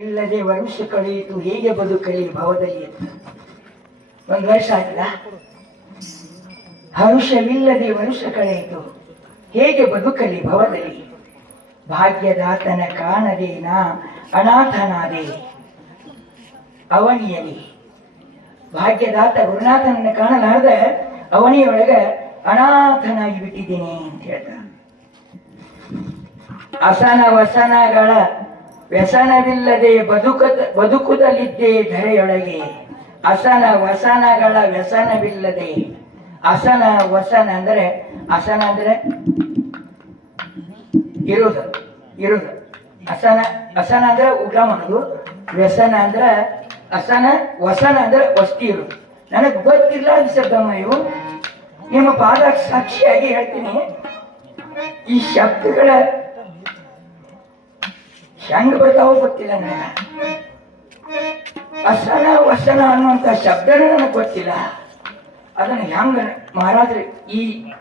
ಇಲ್ಲದೆ ವರ್ಷ ಕಳೆಯಿತು ಹೇಗೆ ಬದುಕಲಿ ಭವದಲ್ಲಿ. ಒಂದು ವರ್ಷ ಆಯ್ತಲ್ಲ? ಹರುಷವಿಲ್ಲದೆ ವರ್ಷ ಕಳೆಯಿತು ಹೇಗೆ ಬದುಕಲಿ ಭವದಲ್ಲಿ? ಭಾಗ್ಯದಾತನ ಕಾಣದೆ ನಾ ಅನಾಥನಾದೆ. ಅವನಿಯಲಿ. ಭಾಗ್ಯದಾತ ಗುರುನಾಥನನ್ನು ಕಾಣಲಾರದೆ ಅವನಿಯೊಳಗ ಅನಾಥನಾಗಿ ಬಿಟ್ಟಿದ್ದೀನಿ ಅಂತ ಹೇಳ್ದ ಅಸನ ವಸನಗಳ ವ್ಯಸನವಿಲ್ಲದೆ ಬದುಕ ಬದುಕುದಲ್ಲಿದ್ದೇ ಧರೆಯೊಳಗೆ ಅಸನ ವಸನಗಳ ವ್ಯಸನವಿಲ್ಲದೆ ಅಸನ ವಸನ ಅಂದ್ರೆ ಅಸನ ಅಂದ್ರೆ ಇರುವುದು ಇರುವುದು ಅಸನ ಅಸನ ಅಂದ್ರೆ ಊಟ ಮಾಡೋದು, ವ್ಯಸನ ಅಂದ್ರೆ ಅಸನ ವಸನ ಅಂದ್ರೆ ವಸ್ತಿ ಇರುವುದು ನನಗೆ ಗೊತ್ತಿಲ್ಲ ಅನ್ಸದ್ದಮ್ಮ ಇವು. ನಿಮ್ಮ ಪಾದ ಸಾಕ್ಷಿಯಾಗಿ ಹೇಳ್ತೀನಿ. ಈ ಶಬ್ದಗಳ ಹೆಂಗ್ ಬರ್ತಾವೋ ಗೊತ್ತಿಲ್ಲ ನನಗೆ. ಅಸನ ವಸನ ಅನ್ನುವಂಥ ಶಬ್ದನೇ ನನಗೆ ಗೊತ್ತಿಲ್ಲ. ಅದನ್ನು ಹೆಂಗ ಮಹಾರಾಜರು ಈ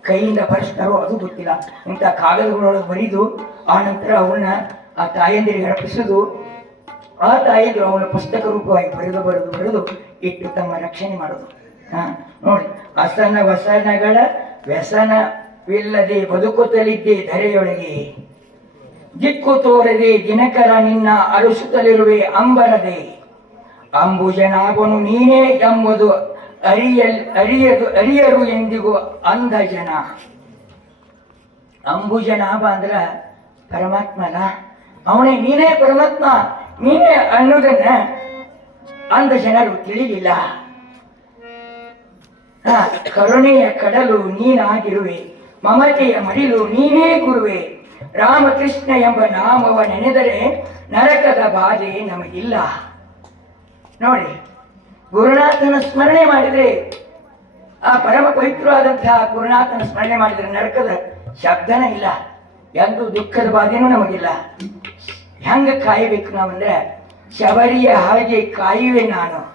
ಕೈಯಿಂದ ಬರೆಸ್ತಾರೋ ಅದು ಗೊತ್ತಿಲ್ಲ. ಇಂಥ ಕಾಗದಗಳೊಳಗೆ ಬರೀದು, ಆ ನಂತರ ಅವನ್ನ ಆ ತಾಯಂದಿರಿಗೆ ಅರ್ಪಿಸೋದು, ಆ ತಾಯಂದಿರು ಅವನ ಪುಸ್ತಕ ರೂಪವಾಗಿ ಬರೆದು ಬರೆದು ಬರೆದು ಇಟ್ಟು ತಮ್ಮ ರಕ್ಷಣೆ ಮಾಡೋದು. ಹಾ, ನೋಡಿ ಅಸನ ವಸನಗಳ ವ್ಯಸನವಿಲ್ಲದೆ ಬದುಕುತ್ತಲಿದ್ದೆ ಧರೆಯೊಳಗೆ. ದಿಕ್ಕು ತೋರದೆ ದಿನಕರ ನಿನ್ನ ಅರಸುತ್ತಲಿರುವೆ ಅಂಬರದೆ. ಅಂಬುಜನಾಗನು ನೀನೇ ಎಂಬುದು ಅರಿಯಲ್, ಅರಿಯದು, ಅರಿಯರು ಎಂದಿಗೂ ಅಂದ ಜನ ಅಂಬುಜನಾಭ ಅಂದ್ರ ಪರಮಾತ್ಮನ. ಅವನೇ ನೀನೇ ಪರಮಾತ್ಮ, ನೀನೇ ಅನ್ನೋದನ್ನ ಅಂದ ಜನರು ತಿಳಿಲಿಲ್ಲ ಕರುಣೆಯ ಕಡಲು ನೀನಾಗಿರುವೆ, ಮಮತೆಯ ಮಡಿಲು ನೀನೇ ಗುರುವೆ. ರಾಮಕೃಷ್ಣ ಎಂಬ ನಾಮವ ನೆನೆದರೆ ನರಕದ ಬಾಧೆ ನಮಗಿಲ್ಲ. ನೋಡಿ, ಗುರುನಾಥನ ಸ್ಮರಣೆ ಮಾಡಿದರೆ, ಆ ಪರಮ ಪವಿತ್ರವಾದಂತಹ ಗುರುನಾಥನ ಸ್ಮರಣೆ ಮಾಡಿದರೆ ನರಕದ ಶಬ್ದನೇ ಇಲ್ಲ. ಎಂದು ದುಃಖದ ಬಾಧೆನೂ ನಮಗಿಲ್ಲ. ಹೆಂಗ ಕಾಯಬೇಕು ನಾವಂದ್ರೆ, ಶಬರಿಯ ಹಾಗೆ ಕಾಯುವೆ ನಾನು.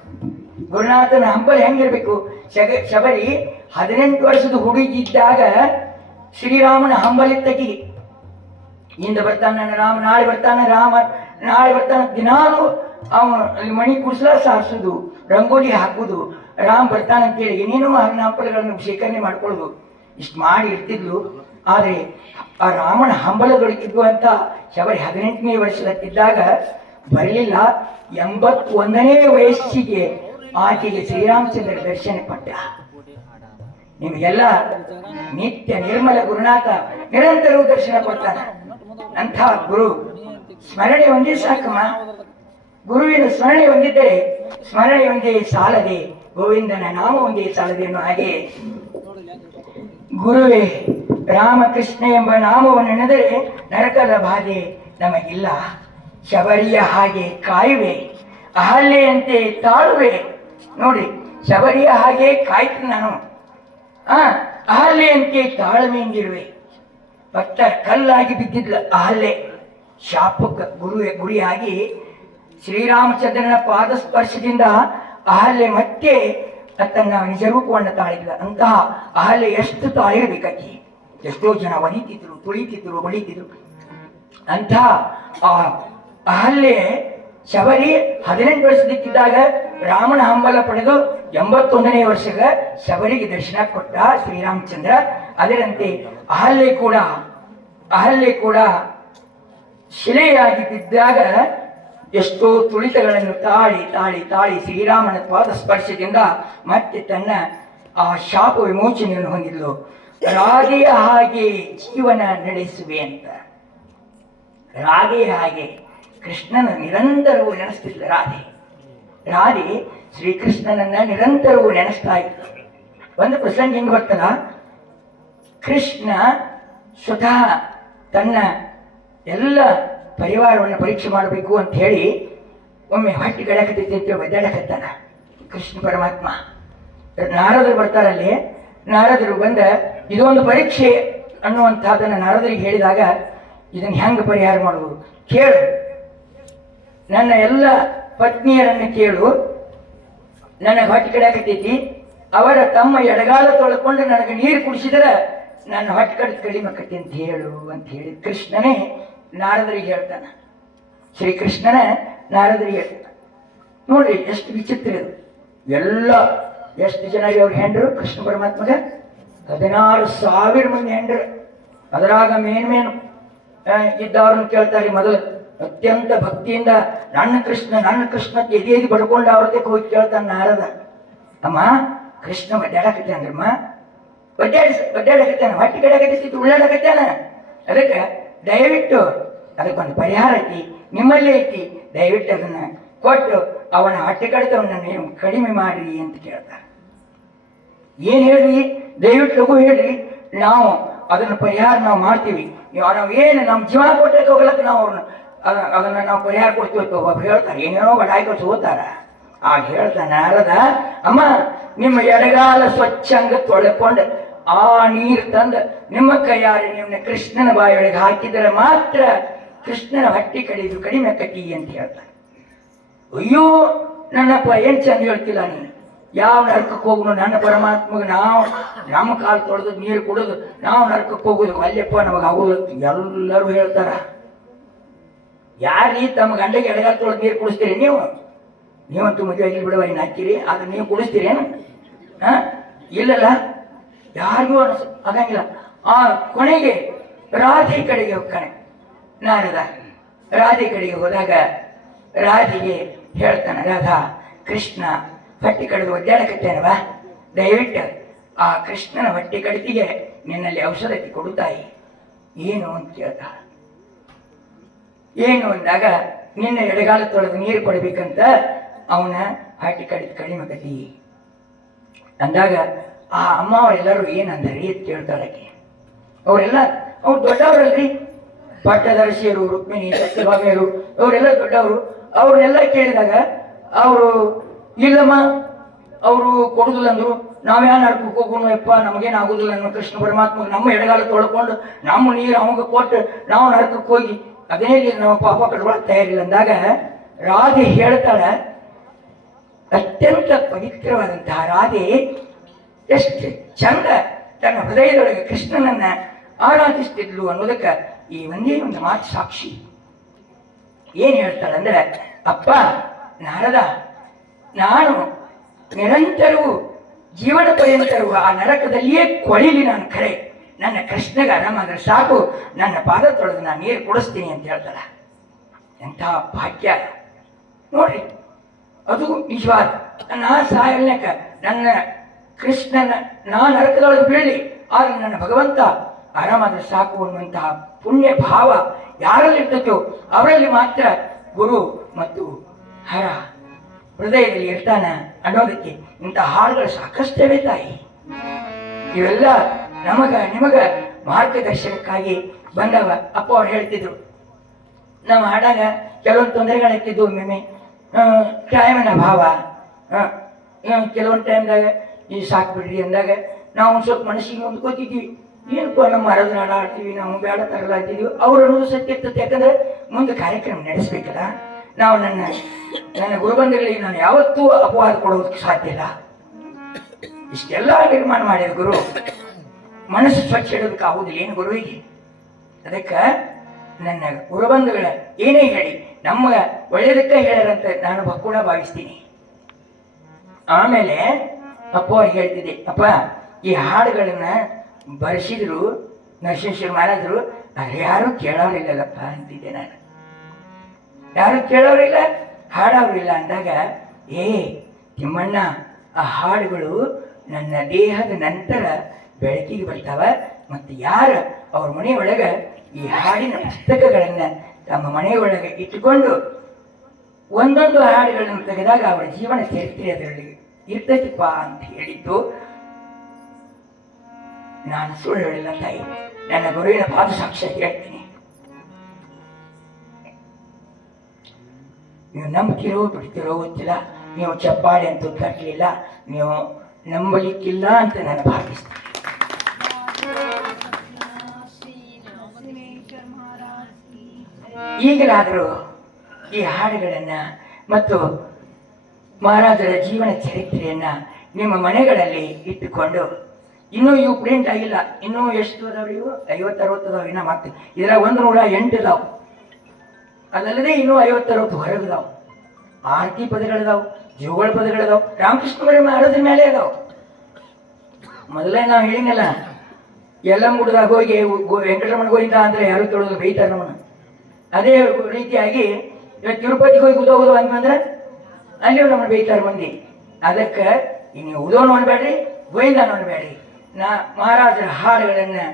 ಗುರುನಾಥನ ಹಂಬಲ ಹೆಂಗಿರ್ಬೇಕು? ಶಗ, ಶಬರಿ ಹದಿನೆಂಟು ವರ್ಷದ ಹುಡುಗಿದ್ದಾಗ ಶ್ರೀರಾಮನ ಹಂಬಲಿತ್ತಗಿ ಇಂದ ಬರ್ತಾನೆ ರಾಮ ನಾಳೆ ಬರ್ತಾನೆ ರಾಮ ನಾಳೆ ಬರ್ತಾನೆ ದಿನಾಲು ಅವನು ಅಲ್ಲಿ ಮಣಿ ಕುಸಲ ಸಾರಿಸೋದು ರಂಗೋಲಿ ಹಾಕುದು. ರಾಮ್ ಬರ್ತಾನೆ ಅಂತೇಳಿ ಏನೇನೋ ಹಣ್ಣಾಂಪಲಗಳನ್ನು ಶೇಖರಣೆ ಮಾಡ್ಕೊಳ್ಳೋದು. ಇಷ್ಟು ಮಾಡಿ ಇರ್ತಿದ್ಲು ಆದರೆ ಆ ರಾಮನ ಹಂಬಲದೊಳಗಿದ್ದು ಅಂತ ಶಬರಿ ಹದಿನೆಂಟನೇ ವರ್ಷದಕ್ಕಿದ್ದಾಗ ಬರಲಿಲ್ಲ. ಎಂಬತ್ತೊಂದನೇ ವಯಸ್ಸಿಗೆ ಆಕೆಗೆ ಶ್ರೀರಾಮಚಂದ್ರ ದರ್ಶನ ಪಟ್ಟ. ನಿಮಗೆಲ್ಲ ನಿತ್ಯ ನಿರ್ಮಲ ಗುರುನಾಥ ನಿರಂತರವೂ ದರ್ಶನ ಕೊಡ್ತಾನೆ ಅಂಥ ಗುರು. ಸ್ಮರಣೆ ಒಂದೇ ಸಾಕಮ್ಮ. ಗುರುವಿನ ಸ್ಮರಣೆ ಹೊಂದಿದ್ದರೆ ಸ್ಮರಣೆ ಒಂದೇ ಸಾಲದೆ, ಗೋವಿಂದನ ನಾಮ ಒಂದೇ ಸಾಲದೆ ಅನ್ನೋ ಹಾಗೆ. ಗುರುವೇ, ರಾಮಕೃಷ್ಣ ಎಂಬ ನಾಮವನ್ನು ನೆನೆದರೆ ನರಕದ ಬಾಧೆ ನಮಗಿಲ್ಲ. ಶಬರಿಯ ಹಾಗೆ ಕಾಯುವೆ, ಅಹಲ್ಯೆಯಂತೆ ತಾಳುವೆ. ನೋಡಿ, ಶಬರಿಯ ಹಾಗೆ ಕಾಯ್ತು ನಾನು. ಆ ತಾಳ್ಮೆ ತಾಳ್ಮೆಯಿಂದಿರುವೆ ಭಕ್ತ ಕಲ್ಲಾಗಿ ಬಿದ್ದಿದ್ಲ ಅಹಲ್ಯೆ ಶಾಪಕ್ಕೆ ಗುರುವೆ, ಗುರಿಯಾಗಿ ಶ್ರೀರಾಮಚಂದ್ರನ ಪಾದ ಸ್ಪರ್ಶದಿಂದ ಅಹಲ್ಯೆ ಮತ್ತೆ ತನ್ನ ನಿಜ ರೂಪವನ್ನು ತಾಳಿದ್ಲ. ಅಂತಹ ಅಹಲ್ಯೆ ಎಷ್ಟು ತಾಳಿರ್ಬೇಕಾಗಿ ಎಷ್ಟೋ ಜನ ಒದಿತಿದ್ರು ತುಳಿತಿದ್ರು, ಬಳಿತಿದ್ರು. ಅಂತಹ ಆ ಅಹಲ್ಯೆ ಶಬರಿ ಹದಿನೆಂಟು ವರ್ಷದಿದ್ದಾಗ ರಾಮನ ಹಂಬಲ ಪಡೆದು ಎಂಬತ್ತೊಂದನೇ ವರ್ಷಕ್ಕೆ ಶಬರಿಗೆ ದರ್ಶನ ಕೊಟ್ಟ ಶ್ರೀರಾಮಚಂದ್ರ. ಅದರಂತೆ ಅಹಲ್ಲೆ ಕೂಡ, ಅಹಲ್ಯೆ ಕೂಡ ಶಿಲೆಯಾಗಿ ಬಿದ್ದಾಗ ಎಷ್ಟೋ ತುಳಿತಗಳನ್ನು ತಾಳಿ ತಾಳಿ ತಾಳಿ ಶ್ರೀರಾಮನ ಪಾದ ಸ್ಪರ್ಶದಿಂದ ಮತ್ತೆ ತನ್ನ ಆ ಶಾಪ ವಿಮೋಚನೆಯನ್ನು ಹೊಂದಿದ್ಲು. ರಾಗೆಯ ಹಾಗೆ ಜೀವನ ನಡೆಸುವೆ ಅಂತ. ರಾಗೆಯ ಹಾಗೆ. ಕೃಷ್ಣನ ನಿರಂತರವೂ ನೆನೆಸ್ತಿದ್ದ ರಾಧೆ. ರಾಧೆ ಶ್ರೀಕೃಷ್ಣನನ್ನ ನಿರಂತರವೂ ನೆನೆಸ್ತಾ ಇದ್ಲು. ಒಂದು ಪ್ರಸಂಗ ಹೆಂಗ್ ಬರ್ತದ ಕೃಷ್ಣ ಸ್ವತಃ ತನ್ನ ಎಲ್ಲ ಪರಿವಾರವನ್ನು ಪರೀಕ್ಷೆ ಮಾಡಬೇಕು ಅಂತ ಹೇಳಿ ಒಮ್ಮೆ ಹೊಟ್ಟೆ ಗಡಕತೈತಿ ಅಂತ ಒದ್ದಾಡಕತ್ತಾನ. ಕೃಷ್ಣ ಪರಮಾತ್ಮ. ನಾರದರು ಬರ್ತಾರಲ್ಲಿ ನಾರದರು ಬಂದ ಇದೊಂದು ಪರೀಕ್ಷೆ ಅನ್ನುವಂಥದ್ದನ್ನು ನಾರದರಿಗೆ ಹೇಳಿದಾಗ ಇದನ್ನು ಹೆಂಗೆ ಪರಿಹಾರ ಮಾಡುವುದು? ಕೇಳು. ನನ್ನ ಎಲ್ಲ ಪತ್ನಿಯರನ್ನು ಕೇಳು. ನನ್ನ ಹೊಟ್ಟೆ ಕಡಿಯಾಕತೈತಿ ಅವರ ತಮ್ಮ ಎಡಗಾಲ ತೊಳ್ಕೊಂಡು ನನಗೆ ನೀರು ಕುಡಿಸಿದರೆ ನನ್ನ ಹೊಟ್ಟೆ ಕಡೆ ಕಡಿಮೆ ಅಂತ ಹೇಳು ಅಂತ ಹೇಳಿ ಕೃಷ್ಣನೇ ನಾರದರಿಗೆ ಹೇಳ್ತಾನೆ. ಶ್ರೀಕೃಷ್ಣನ ನಾರದರಿಗೆ ನೋಡ್ರಿ, ಎಷ್ಟು ವಿಚಿತ್ರ ಇದು. ಎಲ್ಲ ಎಷ್ಟು ಜನ ಅವ್ರ ಹೆಂಡರು? ಕೃಷ್ಣ ಪರಮಾತ್ಮಗ? ಹದಿನಾರು ಸಾವಿರ ಮಂದಿ ಹೆಂಡರು. ಅದರಾಗ ಮೇನ್ ಮೇನ್ ಇದ್ದವ್ರನ್ನ ಕೇಳ್ತಾರೆ ಮೊದಲು. ಅತ್ಯಂತ ಭಕ್ತಿಯಿಂದ ನನ್ನ ಕೃಷ್ಣ ನನ್ನ ಕೃಷ್ಣ ಅಂತ ಎದೆ ಎದೆ ಬಡ್ಕೊಂಡು ಅವ್ರದಕ್ಕೆ ಹೋಗಿ ಕೇಳ್ತಾನೆ ನಾರದ ಅಮ್ಮ. ಕೃಷ್ಣ ಒಡ್ಡಾಡಕತ್ತಾನ್ರಮ್ಮ ಒಡ್ಡಾಡಿ ಒಡ್ಡಾಡಕತ್ತಾನ ಹೊಟ್ಟೆ ಕಡೆಗಟ್ಟಿತ್ತು ಉಳ್ಳಾಡಕತ್ತಾನ ಅದಕ್ಕೆ ದಯವಿಟ್ಟು ಅದಕ್ಕೊಂದು ಪರಿಹಾರ ಐತಿ, ನಿಮ್ಮಲ್ಲೇ ಐತಿ. ದಯವಿಟ್ಟು ಅದನ್ನ ಕೊಟ್ಟು ಅವನ ಹೊಟ್ಟೆ ಕಡಿತವನ್ನ ನೀವು ಕಡಿಮೆ ಮಾಡಿರಿ ಅಂತ ಕೇಳ್ತಾರೆ. ಏನು ಹೇಳ್ರಿ? ದಯವಿಟ್ಟು ಲಘು ಹೇಳ್ರಿ. ನಾವು ಅದನ್ನ ಪರಿಹಾರ ನಾವು ಮಾಡ್ತೀವಿ. ನಾವು ಏನು, ನಮ್ಮ ಜೀವ ಕೊಟ್ಟಕ್ಕೆ ಹೋಗ್ಲಕ್ಕ ನಾವು ಅವ್ರನ್ನ ಅದನ್ನ ನಾವು ಪರಿಹಾರ ಕೊಡ್ತೀವಿ ಒಬ್ಬ ಹೇಳ್ತಾರೆ. ಏನೇನೋ ಬಡಾಯ್ಕೊಟ್ಟು ಹೋಗ್ತಾರ ಆಗ ಹೇಳ್ತಾನೆ ನಾರದ, ಅಮ್ಮ, ನಿಮ್ಮ ಎಡಗಾಲ ಸ್ವಚ್ಛಂಗ ತೊಳ್ಕೊಂಡು ಆ ನೀರು ತಂದು ನಿಮ್ಮ ಕೈಯಾರೆ ನಿಮ್ಮನ್ನ ಕೃಷ್ಣನ ಬಾಯೊಳಗೆ ಹಾಕಿದರೆ ಮಾತ್ರ ಕೃಷ್ಣನ ಹಟ್ಟಿ ಕಡಿದು ಕಡಿಮೆ ಕಟ್ಟಿ ಅಂತ ಹೇಳ್ತಾನೆ ಅಯ್ಯೋ, ನನ್ನಪ್ಪ ಏನ್ ಚಂದ ಹೇಳ್ತಿಲ್ಲ ನೀನು? ಯಾವ ನರಕಕ್ಕೆ ಹೋಗುನು? ನನ್ನ ಪರಮಾತ್ಮಗೆ ನಾವು ನಮ್ಮ ಕಾಲು ತೊಳೆದು ನೀರು ಕುಡಿದು ನಾವು ನರಕಕ್ಕೆ ಹೋಗುದು ಅಲ್ಲಪ್ಪ ನಮಗೆ ಆಗೋದು ಎಲ್ಲರೂ ಹೇಳ್ತಾರ. ಯಾರೀ ತಮ್ಮ ಗಂಡಗೆ ಎಡಗಾಲ ತೊಳೆದು ನೀರು ಕುಡಿಸ್ತೀರಿ? ನೀವು. ನೀವಂತೂ ಮದುವೆ ಆಗಿ ಬಿಡುವ ಇನ್ನು ಹಾಕಿರಿ. ಆದ್ರೆ ನೀವು ಕುಡಿಸ್ತೀರೇನು? ಹಾ? ಇಲ್ಲಲ್ಲ? ಯಾರಿಗೂ ಅನಿಸ್ ಆಗಂಗಿಲ್ಲ. ಆ ಕೊನೆಗೆ ರಾಧೆ ಕಡೆಗೆ ಹೋಗ್ತಾನೆ. ನಾರದ ರಾಧೆ ಕಡೆಗೆ ಹೋದಾಗ ರಾಧೆಗೆ ಹೇಳ್ತಾನೆ, ರಾಧಾ, ಕೃಷ್ಣ ಹೊಟ್ಟೆ ಕಡಿದು ಒದ್ದಾಡಕತ್ತೇನವ ದಯವಿಟ್ಟು ಆ ಕೃಷ್ಣನ ಹೊಟ್ಟೆ ಕಡಿತಿಗೆ ನಿನ್ನಲ್ಲಿ ಔಷಧಕ್ಕೆ ಕೊಡುತ್ತಾಯಿ ಏನು ಅಂತ ಕೇಳ್ದ ಏನು ಅಂದಾಗ ನಿನ್ನ ಎಡಗಾಲ ತೊಳೆದು ನೀರು ಕೊಡಬೇಕಂತ ಅವನ ಹೊಟ್ಟೆ ಕಡಿದ ಕಡಿಮೆ ಗತಿ ಅಂದಾಗ ಆ ಅಮ್ಮ ಅವರೆಲ್ಲರೂ ಏನಂದರಿ ಅಂತ ಕೇಳ್ತಾಳಕ್ಕೆ ಅವರೆಲ್ಲ, ಅವ್ರು ದೊಡ್ಡವರಲ್ರಿ? ಪಟ್ಟದರ್ಶಿಯರು, ರುಕ್ಮಿಣಿ, ಸತ್ಯಭಾಮಿಯರು, ಅವರೆಲ್ಲ ದೊಡ್ಡವರು. ಅವ್ರನ್ನೆಲ್ಲ ಕೇಳಿದಾಗ ಅವರು, ಇಲ್ಲಮ್ಮ, ಅವರು ಕೊಡುದಿಲ್ಲ ಅಂದ್ರು ನಾವ್ಯಾ ನಡ್ಕಕ್ಕೆ ಹೋಗೋಣ ಯಪ್ಪ, ನಮಗೇನು ಆಗುದಿಲ್ಲ ಕೃಷ್ಣ ಪರಮಾತ್ಮ ನಮ್ಮ ಎಡಗಾಲ ತೊಳ್ಕೊಂಡು ನಮ್ಮ ನೀರು ಅವಾಗ ಕೊಟ್ಟು ನಾವು ನರಕಕ್ಕೆ ಹೋಗಿ ಅದೇ ನಮ್ಮ ಪಾಪ ಕಟ್ಕೊಳಕ್ ತಯಾರಿಲ್ಲ ಅಂದಾಗ ರಾಧೆ ಹೇಳ್ತಾಳೆ, ಅತ್ಯಂತ ಪವಿತ್ರವಾದಂತಹ ರಾಧೆ, ಎಷ್ಟು ಚಂದ ತನ್ನ ಹೃದಯದೊಳಗೆ ಕೃಷ್ಣನನ್ನ ಆರಾಧಿಸ್ತಿದ್ಲು ಅನ್ನೋದಕ್ಕೆ ಈ ಒಂದೇ ಒಂದು ಮಾತು ಸಾಕ್ಷಿ. ಏನು ಹೇಳ್ತಾಳೆ ಅಂದ್ರೆ, ಅಪ್ಪ ನಾರದ, ನಾನು ನಿರಂತರವೂ ಜೀವನ ಪರ್ಯಂತರವೂ ಆ ನರಕದಲ್ಲಿಯೇ ಕೊಳಿಲಿ ನಾನು ಖರೆ ನನ್ನ ಕೃಷ್ಣಗ ಆರಾಮಾದ್ರೆ ಸಾಕು, ನನ್ನ ಪಾದ ತೊಳೆದು ನಾನು ನೀರು ಕುಡಿಸ್ತೀನಿ ಅಂತ ಹೇಳ್ತಾಳೆ. ಎಂಥ ಭಾಗ್ಯ. ನೋಡ್ರಿ, ಅದು ನಿಜವಾದ. ನಾ ಸಾಯಲ್ನಕ ನನ್ನ ಕೃಷ್ಣನ ನಾನು ನರಕದೊಳಗೆ ಬೀಳಿ ಆದ್ರೆ ನನ್ನ ಭಗವಂತ ಆರಾಮಾದ್ರೆ ಸಾಕು ಅನ್ನುವಂತಹ ಪುಣ್ಯ ಭಾವ ಯಾರಲ್ಲಿ ಇರ್ತೈತೋ ಅವರಲ್ಲಿ ಮಾತ್ರ ಗುರು ಮತ್ತು ಹರ ಹೃದಯದಲ್ಲಿ ಇರ್ತಾನ ಅನ್ನೋದಕ್ಕೆ ಇಂಥ ಹಾಡುಗಳು ಸಾಕಷ್ಟವೇ ತಾಯಿ ಇವೆಲ್ಲ ನಮಗ, ನಿಮಗ ಮಾರ್ಗದರ್ಶನಕ್ಕಾಗಿ ಬಂದವ ಅಪ್ಪ ಅವ್ರು ಹೇಳ್ತಿದ್ರು. ನಾವು ಹಾಡಾಗ ಕೆಲವೊಂದು ತೊಂದರೆಗಳಿದ್ದು ಒಮ್ಮೊಮ್ಮೆ. ಟೈಮಿನ ಭಾವ. ಕೆಲವೊಂದು ಟೈಮ್ದಾಗ, ಈ ಸಾಕು ಬಿಡ್ರಿ ಅಂದಾಗ ನಾವು ಒಂದು ಸ್ವಲ್ಪ ಮನಸ್ಸಿಗೆ ಹೊಂದ್ಕೋತಿದ್ವಿ ಏನಪ್ಪ ನಮ್ಮ ಮರದ ಹಾಡು ಆಡ್ತೀವಿ, ನಾವು ಬೇಡ ತರಲಾಗ್ತಿದ್ವಿ ಅವ್ರು ಅನ್ನೋದು ಸತ್ಯ ಇರ್ತದೆ. ಯಾಕಂದ್ರೆ ಮುಂದೆ ಕಾರ್ಯಕ್ರಮ ನಡೆಸ್ಬೇಕಲ್ಲ. ನಾವು ನನ್ನ ನನ್ನ ಗುರುಬಂಧುಗಳಿಗೆ ನಾನು ಯಾವತ್ತೂ ಅಪವಾದ ಕೊಡೋದಕ್ಕೆ ಸಾಧ್ಯ ಇಲ್ಲ. ಇಷ್ಟೆಲ್ಲ ನಿರ್ಮಾಣ ಮಾಡಿದ ಗುರು. ಮನಸ್ಸು ಸ್ವಚ್ಛ ಇಡೋದಕ್ಕೆ ಆಗುದಿಲ್ಲ. ಏನು ಗುರುವಿಗೆ ಅದಕ್ಕೆ ನನ್ನ ಗುರುಬಂಧುಗಳ ಏನೇ ಹೇಳಿ, ನಮ್ಮ ಒಳ್ಳೆಯದಕ್ಕೆ ಹೇಳರಂತ ನಾನು ಕೂಡ ಭಾವಿಸ್ತೀನಿ. ಆಮೇಲೆ ಅಪ್ಪ ಹೇಳ್ತಿದ್ದೆ, ಅಪ್ಪ, ಈ ಹಾಡುಗಳನ್ನ ಬರೆಸಿದ್ರು, ನರಸಿಂಹ ಮಹಾರಾಜರು ಅದು ಯಾರು ಕೇಳೋರಿಲ್ಲಲ್ಲಪ್ಪ ಅಂತಿದ್ದೆ ನಾನು. ಯಾರು ಕೇಳೋರಿಲ್ಲ ಹಾಡೋರಿಲ್ಲ ಅಂದಾಗ, ಏ ತಿಮ್ಮಣ್ಣ, ಆ ಹಾಡುಗಳು ನನ್ನ ದೇಹದ ನಂತರ ಬೆಳಕಿಗೆ ಬರ್ತಾವ ಮತ್ತು ಯಾರು ಅವ್ರ ಮನೆಯೊಳಗೆ ಈ ಹಾಡಿನ ಪುಸ್ತಕಗಳನ್ನು ತಮ್ಮ ಮನೆಯೊಳಗೆ ಇಟ್ಟುಕೊಂಡು ಒಂದೊಂದು ಹಾಡುಗಳನ್ನು ತೆಗೆದಾಗ ಅವರ ಜೀವನ ಚರಿತ್ರೆ ಅದರಲ್ಲಿ ಇರ್ತೈತಿಪ್ಪ ಅಂತ ಹೇಳಿದ್ದು. ನಾನು ಸುಳ್ಳು ಹೇಳಿಲ್ಲ ತಾಯಿ, ನನ್ನ ಗುರುವಿನ ಪಾದ ಸಾಕ್ಷ್ಯ ಹೇಳ್ತೀನಿ. ನೀವು ನಂಬ್ತಿರೋ ಬಿಡ್ತಿರೋ ಗೊತ್ತಿಲ್ಲ, ನೀವು ಚಪ್ಪಾಳೆ ಅಂತ ತಟ್ಟಲಿಲ್ಲ ನೀವು ನಂಬಲಿಕ್ಕಿಲ್ಲ ಅಂತ ನಾನು ಭಾವಿಸ್ತೀನಿ. ಈಗಲಾದರೂ ಈ ಹಾಡುಗಳನ್ನು ಮತ್ತು ಮಹಾರಾಜರ ಜೀವನ ಚರಿತ್ರೆಯನ್ನು ನಿಮ್ಮ ಮನೆಗಳಲ್ಲಿ ಇಟ್ಟುಕೊಂಡು ಇನ್ನೂ ಇವು ಪ್ರಿಂಟ್ ಆಗಿಲ್ಲ, ಇನ್ನೂ ಎಷ್ಟು ಅದಾವ ಇವು? ಐವತ್ತು ಅರವತ್ತು ಅದಾವ ಇದರ ಮತ್ತೆ ಇದ್ರಾಗ ಒಂದು ನೂರ ಎಂಟು ಇದಾವೆ. ಅದಲ್ಲದೆ ಇನ್ನೂ ಐವತ್ತರವತ್ತು ಇದಾವೆ. ಆರತಿ ಪದಗಳಿದಾವೆ ಜೋಗಳ ಪದಗಳಿದಾವೆ, ರಾಮಕೃಷ್ಣ ಬರೀ ಮಾಡೋದ್ರ ಮೇಲೆ ಇದಾವೆ. ಮೊದಲೇ ನಾವು ಹೇಳಿನಲ್ಲ ಎಲ್ಲ ಮುಡ್ದಾಗ ಹೋಗಿ ವೆಂಕಟರಮಣ ಗೋವಿಂದ ಅಂದ್ರೆ ಯಾರು ತೊಳೆದು ಬೈತಾರೆ ನಮ್ಮನ್ನ. ಅದೇ ರೀತಿಯಾಗಿ ಇವತ್ತು ತಿರುಪತಿಗೆ ಹೋಗಿ ಉದೋಗುದು ಅಂತಂದ್ರೆ ಅಲ್ಲಿ ನಮ್ಮ ಬೈತಾರೆ ಮಂದಿ. ಅದಕ್ಕೆ ನೀವು ಉದೋ ನೋಡ್ಬೇಡ್ರಿ, ಗೋವಿಂದ ನೋಡ್ಬೇಡ್ರಿ. ನಾ ಮಹಾರಾಜರ ಹಾಡುಗಳನ್ನು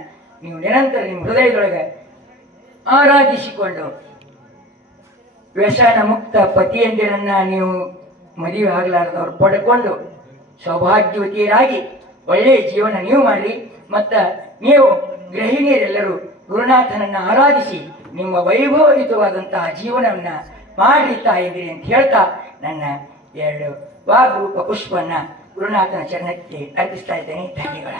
ನೀವು ನಿರಂತರ ನಿಮ್ಮ ಹೃದಯದೊಳಗೆ ಆರಾಧಿಸಿಕೊಂಡು ವ್ಯಸನ ಮುಕ್ತ ಪತಿಯಂದಿರನ್ನ ನೀವು ಮದುವೆ ಆಗಲಾರದವ್ರು ಪಡ್ಕೊಂಡು ಸೌಭಾಗ್ಯವತಿಯರಾಗಿ ಒಳ್ಳೆಯ ಜೀವನ ನೀವು ಮಾಡಿ ಮತ್ತು ನೀವು ಗೃಹಿಣಿಯರೆಲ್ಲರೂ ಗುರುನಾಥನನ್ನು ಆರಾಧಿಸಿ ನಿಮ್ಮ ವೈಭವಯುತವಾದಂತಹ ಜೀವನವನ್ನು ಮಾಡಿತಾ ತಾಯಿದಿರಿ ಅಂತ ಹೇಳ್ತಾ ನನ್ನ ಎರಡು ವಾಗ್ರೂಪ ಪುಷ್ಪನ್ನ ಗುರುನಾಥನ ಚರಣಕ್ಕೆ ಅರ್ಪಿಸ್ತಾ ಇದ್ದೇನೆ. ಧನ್ಯವಾದ.